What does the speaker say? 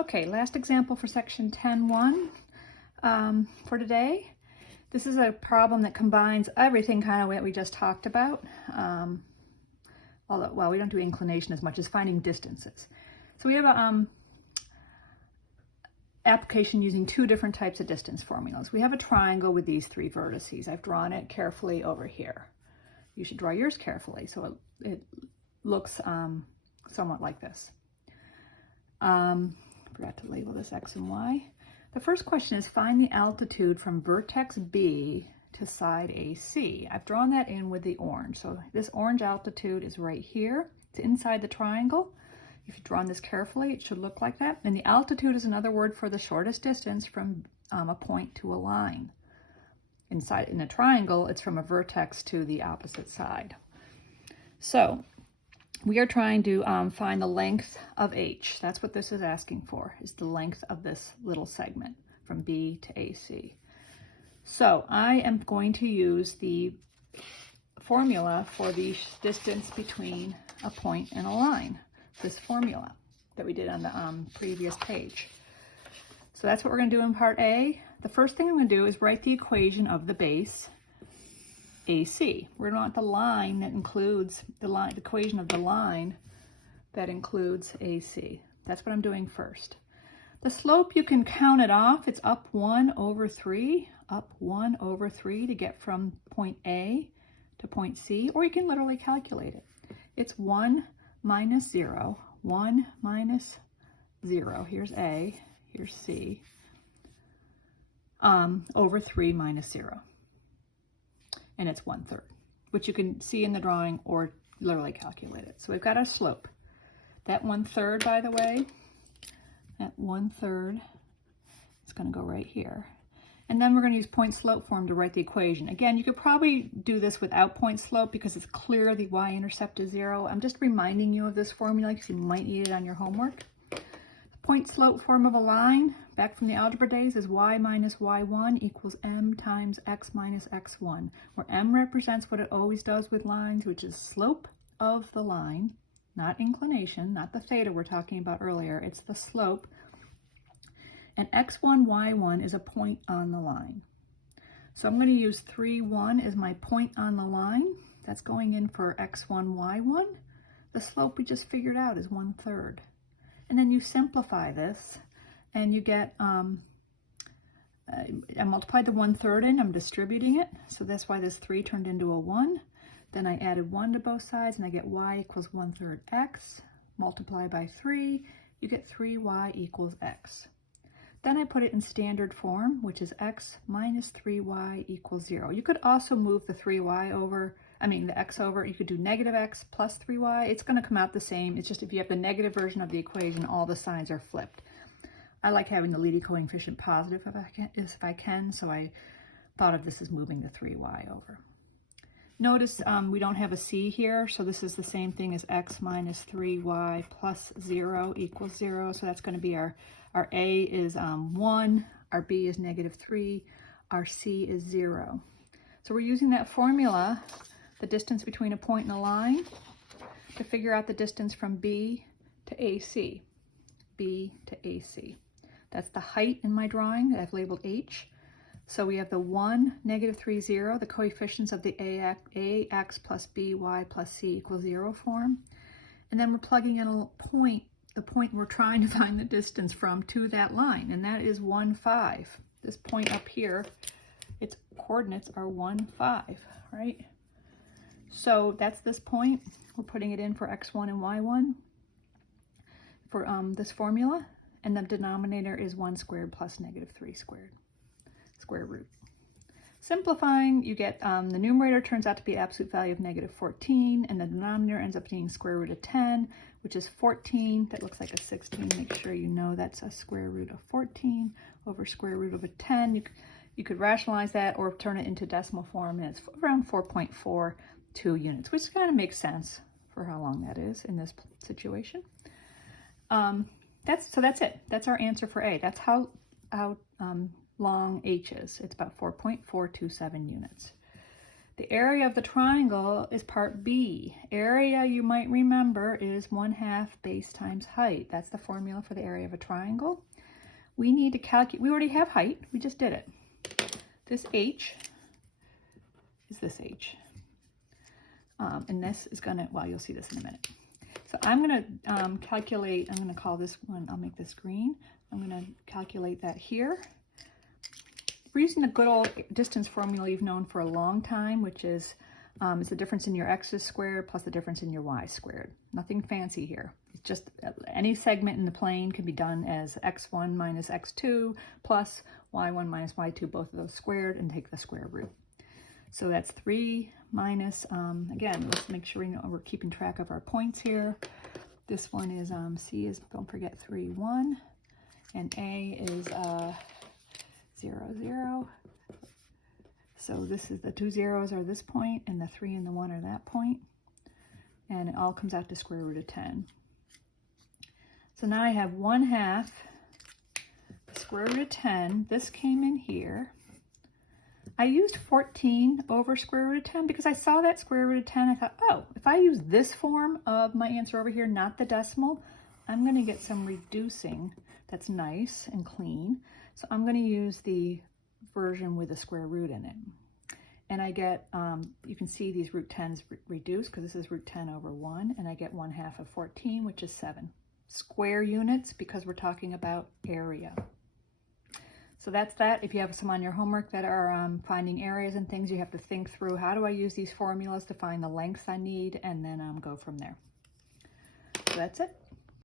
Okay, last example for section 10.1 for today. This is a problem that combines everything kind of what we just talked about. Although, well, we don't do inclination as much as finding distances. So we have a application using two different types of distance formulas. We have a triangle with these three vertices. I've drawn it carefully over here. You should draw yours carefully so it looks somewhat like this. Forgot to label this X and Y. The first question is find the altitude from vertex B to side AC. I've drawn that in with the orange. So this orange altitude is right here. It's inside the triangle. If you've drawn this carefully, it should look like that. And the altitude is another word for the shortest distance from a point to a line. Inside in a triangle, it's from a vertex to the opposite side. So we are trying to find the length of H. That's what this is asking for, is the length of this little segment from B to AC. So I am going to use the formula for the distance between a point and a line, this formula that we did on the previous page. So that's what we're going to do in part A. The first thing I'm going to do is write the equation of the base AC. We're going to want the line that includes the equation of the line that includes AC. That's what I'm doing first. The slope, you can count it off. It's up 1 over 3 to get from point A to point C, or you can literally calculate it. It's 1 minus 0, 1 minus 0, here's A, here's C, over 3 minus 0. And it's 1/3, which you can see in the drawing or literally calculate it. So we've got our slope. That 1/3, by the way, that 1/3 is going to go right here. And then we're going to use point slope form to write the equation. Again, you could probably do this without point slope because it's clear the y-intercept is 0. I'm just reminding you of this formula because you might need it on your homework. The point slope form of a line, back from the algebra days, is y minus y1 equals m times x minus x1, where m represents what it always does with lines, which is slope of the line, not inclination, not the theta we're talking about earlier, it's the slope. And x1, y1 is a point on the line. So I'm going to use 3, 1 as my point on the line. That's going in for x1, y1. The slope we just figured out is 1/3. And then you simplify this and you get, I multiplied the 1/3 in, I'm distributing it. So that's why this 3 turned into a 1. Then I added 1 to both sides and I get y equals 1/3 x. Multiply by 3, you get 3y equals x. Then I put it in standard form, which is x minus 3y equals 0. You could also move the 3y over, the x over. You could do negative x plus 3y. It's going to come out the same. It's just if you have the negative version of the equation, all the signs are flipped. I like having the leading coefficient positive if I can, so I thought of this as moving the 3y over. Notice we don't have a c here, so this is the same thing as x minus 3y plus 0 equals 0. So that's going to be our a is 1, our b is negative 3, our c is 0. So we're using that formula, the distance between a point and a line, to figure out the distance from B to AC. B to AC. That's the height in my drawing that I've labeled H. So we have the 1, negative 3, 0, the coefficients of the ax plus by plus c equals 0 form. And then we're plugging in a point, the point we're trying to find the distance from to that line, and that is 1, 5. This point up here, its coordinates are 1, 5, right? So that's this point. We're putting it in for x1 and y1 for this formula, and the denominator is 1 squared plus negative 3 squared, square root. Simplifying, you get the numerator turns out to be absolute value of negative 14, and the denominator ends up being square root of 10, which is 14. That looks like a 16. Make sure you know that's a square root of 14 over square root of a 10. You could rationalize that or turn it into decimal form, and it's around 4.42 units, which kind of makes sense for how long that is in this situation. That's it. That's our answer for A. That's how long H is. It's about 4.427 units. The area of the triangle is part B. Area, you might remember, is 1/2 base times height. That's the formula for the area of a triangle. We need to calculate, we already have height, we just did it. This H is this H. And this is gonna, well, you'll see this in a minute. So I'm gonna calculate, I'm gonna call this one, I'll make this green. I'm gonna calculate that here. We're using the good old distance formula you've known for a long time, which is it's the difference in your x's squared plus the difference in your y squared. Nothing fancy here. It's just any segment in the plane can be done as x1 minus x2 plus y1 minus y2, both of those squared, and take the square root. So that's 3 minus, again, let's make sure we know we're keeping track of our points here. This one is, C is, don't forget, 3, 1, and A is 0, 0. So this is the 2 zeros are this point, and the 3 and the 1 are that point. And it all comes out to square root of 10. So now I have 1/2 square root of 10. This came in here. I used 14 over square root of 10 because I saw that square root of 10. I thought, oh, if I use this form of my answer over here, not the decimal, I'm going to get some reducing that's nice and clean. So I'm going to use the version with a square root in it. And I get, you can see these root 10s reduced because this is root 10 over 1, and I get 1/2 of 14, which is 7 square units because we're talking about area. So that's that. If you have some on your homework that are finding areas and things, you have to think through, how do I use these formulas to find the lengths I need, and then go from there. So that's it.